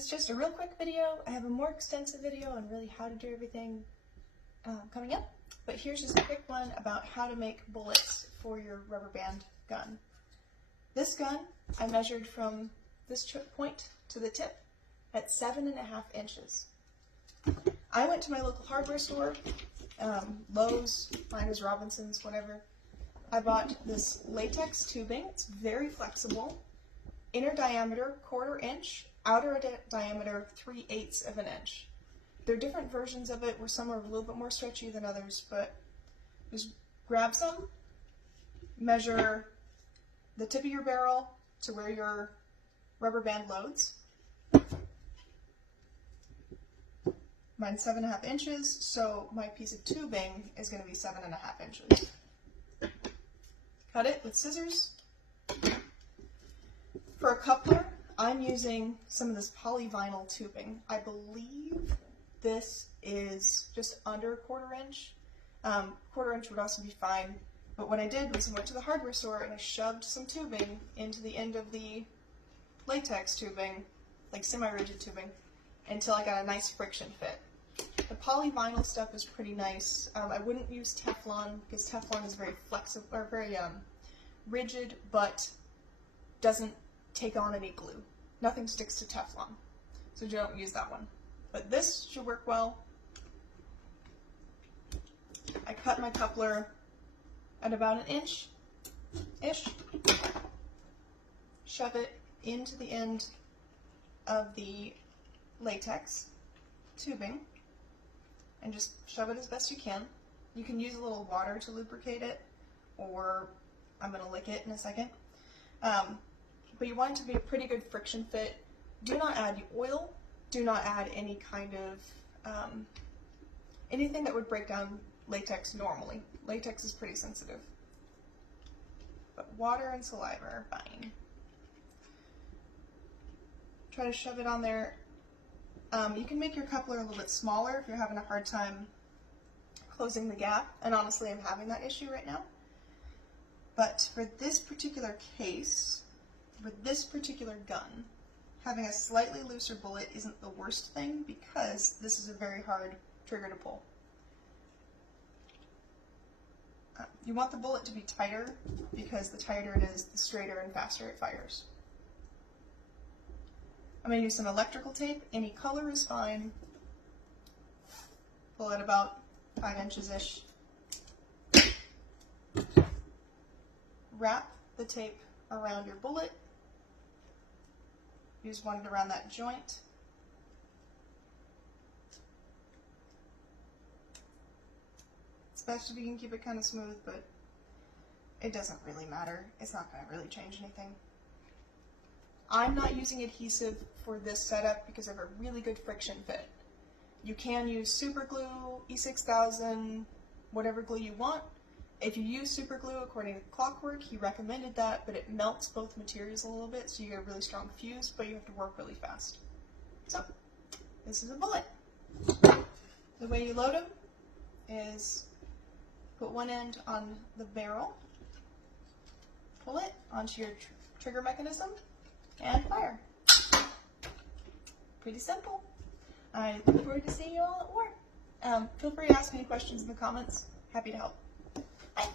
This is just a real quick video. I have a more extensive video on really how to do everything coming up, but here's just a quick one about how to make bullets for your rubber band gun. This gun I measured from this point to the tip at 7.5 inches. I went to my local hardware store, Lowe's, mine was Robinson's, whatever. I bought this latex tubing. It's very flexible. Inner diameter 1/4 inch, outer diameter 3/8 of an inch. There are different versions of it where some are a little bit more stretchy than others, but just grab some, measure the tip of your barrel to where your rubber band loads. Mine's 7.5 inches, so my piece of tubing is going to be 7.5 inches. Cut it with scissors. For a coupler, I'm using some of this polyvinyl tubing. I believe this is just under 1/4 inch. 1/4 inch would also be fine, but what I did was I went to the hardware store and I shoved some tubing into the end of the latex tubing, like semi-rigid tubing, until I got a nice friction fit. The polyvinyl stuff is pretty nice. I wouldn't use Teflon because Teflon is very flexible or very rigid, but doesn't take on any glue. Nothing sticks to Teflon, so don't use that one. But this should work well. I cut my coupler at about 1 inch-ish. Shove it into the end of the latex tubing and just shove it as best you can. You can use a little water to lubricate it, or I'm going to lick it in a second. But you want it to be a pretty good friction fit. Do not add oil. Do not add any kind of, anything that would break down latex normally. Latex is pretty sensitive. But water and saliva are fine. Try to shove it on there. You can make your coupler a little bit smaller if you're having a hard time closing the gap, and honestly I'm having that issue right now. But for this particular case, with this particular gun, having a slightly looser bullet isn't the worst thing because this is a very hard trigger to pull. You want the bullet to be tighter because the tighter it is, the straighter and faster it fires. I'm going to use some electrical tape. Any color is fine. Pull it about 5 inches-ish. Wrap the tape around your bullet. Use one around that joint. It's best if you can keep it kind of smooth, but it doesn't really matter. It's not going to really change anything. I'm not using adhesive for this setup because I have a really good friction fit. You can use super glue, E6000, whatever glue you want. If you use super glue according to Clockwork, he recommended that, but it melts both materials a little bit, so you get a really strong fuse, but you have to work really fast. So, this is a bullet. The way you load them is put one end on the barrel, pull it onto your trigger mechanism, and fire. Pretty simple. I look forward to seeing you all at war. Feel free to ask me any questions in the comments. Happy to help. Bye.